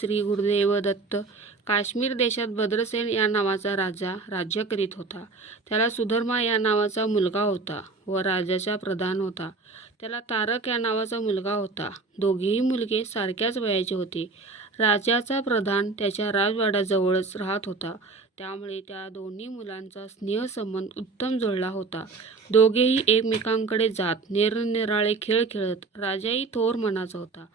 श्री गुरुदेव दत्त. काश्मीर देशात भद्रसेन या नावाचा राजा राज्य करीत होता. त्याला सुधर्मा या नावाचा मुलगा होता व राजाचा प्रधान होता. त्याला तारक या नावाचा मुलगा होता. दोघेही मुलगे सारख्याच वयाचे होते. राजाचा प्रधान त्याच्या राजवाड्याजवळच राहत होता. त्यामुळे त्या दोन्ही मुलांचा स्नेहसंबंध उत्तम जुळला होता. दोघेही एकमेकांकडे जात निरनिराळे खेळ खेळत राजाही थोर मनाचा होता.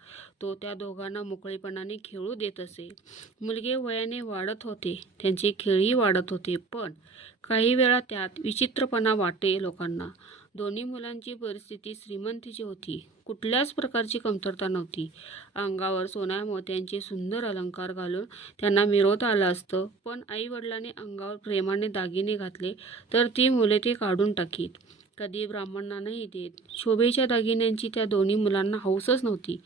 तो त्या दोघांना मोकळेपणाने खेळू देत असे. मुलगे वयाने वाढत होते त्यांचे खेळही वाढत होते पण काही वेळा त्यात विचित्रपणा वाटे लोकांना. दोन्ही मुलांची परिस्थिती श्रीमंतीची होती. कुठल्याच प्रकारची कमतरता नव्हती. अंगावर सोन्या मोत्यांचे सुंदर अलंकार घालून त्यांना मिरवता आलं असतं पण आईवडिलांनी अंगावर प्रेमाने दागिने घातले तर ती मुले ते काढून टाकीत. कधी ब्राह्मणांनाही देत. शोभेच्या दागिन्यांची त्या दोन्ही मुलांना हौसच नव्हती.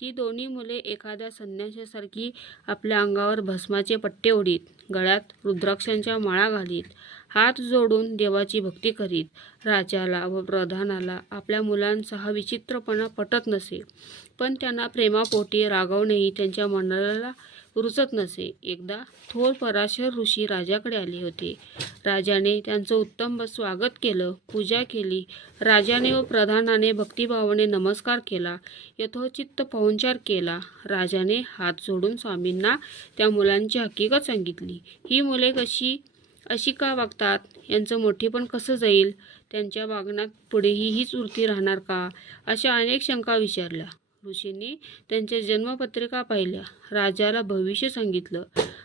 ती दोन्ही मुले एखाद्या संन्याशासारखी आपल्या अंगावर भस्माचे पट्टे ओढीत गळ्यात रुद्राक्षांच्या माळा घालीत हात जोडून देवाची भक्ती करीत राजाला व प्रधानाला आपल्या मुलांचा हा विचित्रपणा पटत नसे. पण त्यांना प्रेमापोटी रागवणेही त्यांच्या मनाला रुचत नसे. एकदा थोर पराशर ऋषी राजाकडे आले होते. राजाने त्यांचं उत्तम स्वागत केलं पूजा केली. राजाने व प्रधानाने भक्तिभावाने नमस्कार केला यथोचित्त पाहुणचार केला. राजाने हात जोडून स्वामींना त्या मुलांची हकीकत सांगितली. ही मुले कशी अशी का वागतात? यांचं मोठेपण कसं जाईल? त्यांच्या वागण्यात पुढेही हीच वृत्ती राहणार का? अशा अनेक शंका विचारल्या. ऋषींनी त्यांच्या जन्मपत्रिका पाहिल्या. राजाला भविष्य सांगितलं.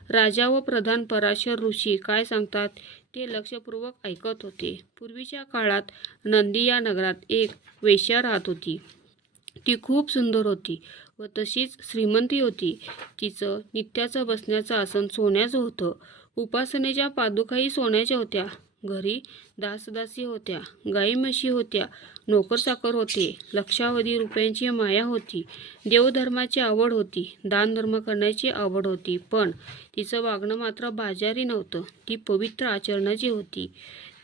राजा व प्रधान पराशर ऋषी काय सांगतात ते लक्षपूर्वक ऐकत होते. पूर्वीच्या काळात नंदी या नगरात एक वेश्या राहत होती. ती खूप सुंदर होती व तशीच श्रीमंती होती. तिचं नित्याचं बसण्याचं आसन सोन्याचं होतं. उपासनेच्या पादुकाही सोन्याच्या होत्या. घरी दासदासी होत्या गाई म्हशी होत्या नोकरसाकर होते लक्षावधी रुपयांची माया होती देवधर्माची आवड होती दानधर्म करण्याची आवड होती पण तिचं वागणं मात्र बाजारी नव्हतं. ती पवित्र आचरणाची होती.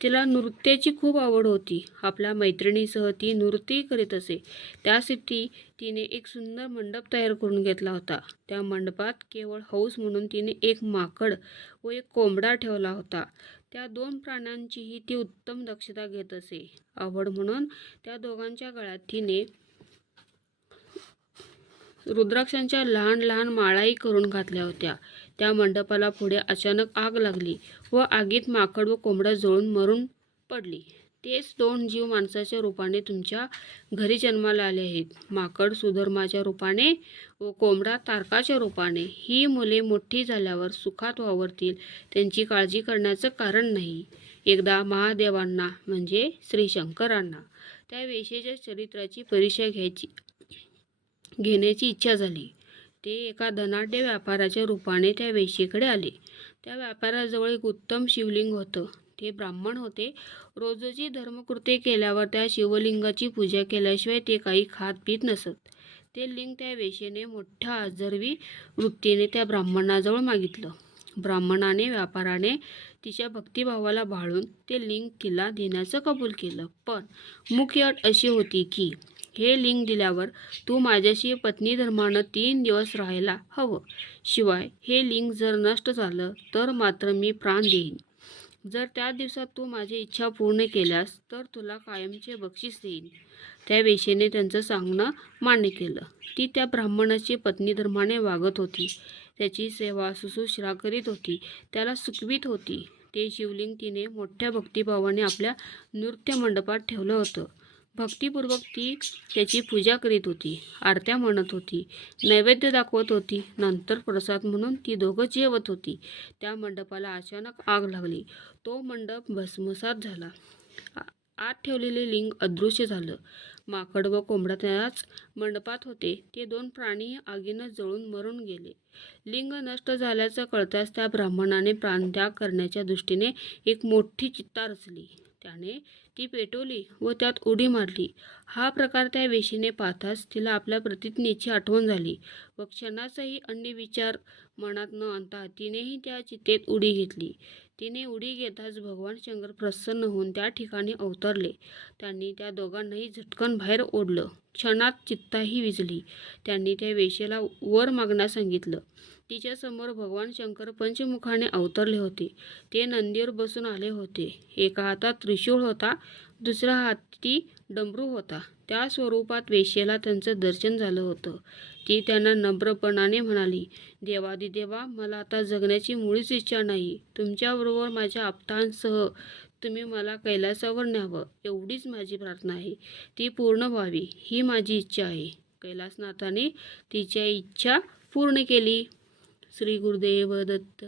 तिला नृत्याची खूप आवड होती. आपल्या मैत्रिणीसह ती नृत्यही करीत असे. त्यासाठी तिने एक सुंदर मंडप तयार करून घेतला होता. त्या मंडपात केवळ हौस म्हणून तिने एक माकड व एक कोंबडा ठेवला होता. त्या दोन प्राण्यांचीही ती उत्तम दक्षता घेत असे. आवड म्हणून त्या दोघांच्या गळ्यात तिने रुद्राक्षांच्या लहान लहान माळाही करून घातल्या होत्या. त्या मंडपाला पुढे अचानक आग लागली व आगीत माकड व कोंबड्या जळून मरून पडली. तेच दोन जीव माणसाच्या रूपाने तुमच्या घरी जन्माला आले आहेत. माकड सुधर्माच्या रूपाने व कोंबडा तारकाच्या रूपाने. ही मुले मोठी झाल्यावर सुखात वावरतील. त्यांची काळजी करण्याचं कारण नाही. एकदा महादेवांना म्हणजे श्रीशंकरांना त्या वेशेच्या चरित्राची परीक्षा घ्यायची घेण्याची इच्छा झाली. ते एका धनाढ्य व्यापाराच्या रूपाने त्या वेशीकडे आले. त्या व्यापाराजवळ एक उत्तम शिवलिंग होतं. ते ब्राह्मण होते. रोजची धर्मकृत्ये केल्यावर त्या शिवलिंगाची पूजा केल्याशिवाय ते काही खात पित नसत. ते लिंग त्या वेशेने मोठ्या आजर्वी वृत्तीने त्या ब्राह्मणाजवळ मागितलं. ब्राह्मणाने व्यापाराने तिच्या भक्तिभावाला भाळून ते लिंग तिला देण्याचं कबूल केलं. पण मुख्य अट अशी होती की हे लिंग दिल्यावर तू माझ्याशी पत्नी धर्मानं तीन दिवस राहायला हवं. शिवाय हे लिंग जर नष्ट झालं तर मात्र मी प्राण देईन. जर त्या दिवसात तू माझी इच्छा पूर्ण केल्यास तर तुला कायमचे बक्षीस देईन. त्या वेशेने त्यांचं सांगणं मान्य केलं. ती त्या ब्राह्मणाची पत्नी धर्माने वागत होती. त्याची सेवा सुश्रूषा करीत होती. त्याला सुखवीत होती. ते शिवलिंग तिने मोठ्या भक्तिभावाने आपल्या नृत्य मंडपात ठेवलं होतं. भक्तिपूर्वक ती त्याची पूजा करीत होती. आरत्या म्हणत होती नैवेद्य दाखवत होती. नंतर प्रसाद म्हणून ती दोघं जेवत होती. त्या मंडपाला अचानक आग लागली. तो मंडप भस्मसात झाला. आत ठेवलेले लिंग अदृश्य झालं. माकड व कोंबडा त्याच मंडपात होते. ते दोन प्राणी आगीनं जळून मरून गेले. लिंग नष्ट झाल्याचं कळताच त्या ब्राह्मणाने प्राणत्याग करण्याच्या दृष्टीने एक मोठी चित्ता रचली. त्याने ती पेटवली व त्यात उडी मारली. हा प्रकार त्या वेशीने पाहताच तिला आपल्या प्रतिज्ञेची आठवण झाली. व क्षणाचाही अन्य विचार मनात न आणता तिनेही त्या चितेत उडी घेतली. तिने उडी घेताच भगवान शंकर प्रसन्न होऊन त्या ठिकाणी अवतरले. त्यांनी त्या दोघांनाही झटकन बाहेर ओढलं. क्षणात चित्ताही विजली त्यांनी त्या वेशेला वर मागण्यास सांगितलं. तिच्यासमोर भगवान शंकर पंचमुखाने अवतरले होते. ते नंदीवर बसून आले होते. एका हातात त्रिशूळ होता. दुसरा हाती डमरू होता. त्या स्वरूपात वेश्येला त्यांचं दर्शन झालं होतं. ती त्यांना नम्रपणाने म्हणाली देवादिदेवा मला आता जगण्याची मुळीच इच्छा नाही. तुमच्याबरोबर माझ्या आप्तांसह तुम्ही मला कैलासावर न्यावं. एवढीच माझी प्रार्थना आहे. ती पूर्ण व्हावी. ही माझी इच्छा आहे. कैलासनाथाने तिच्या इच्छा पूर्ण केली. श्री गुरुदेव दत्त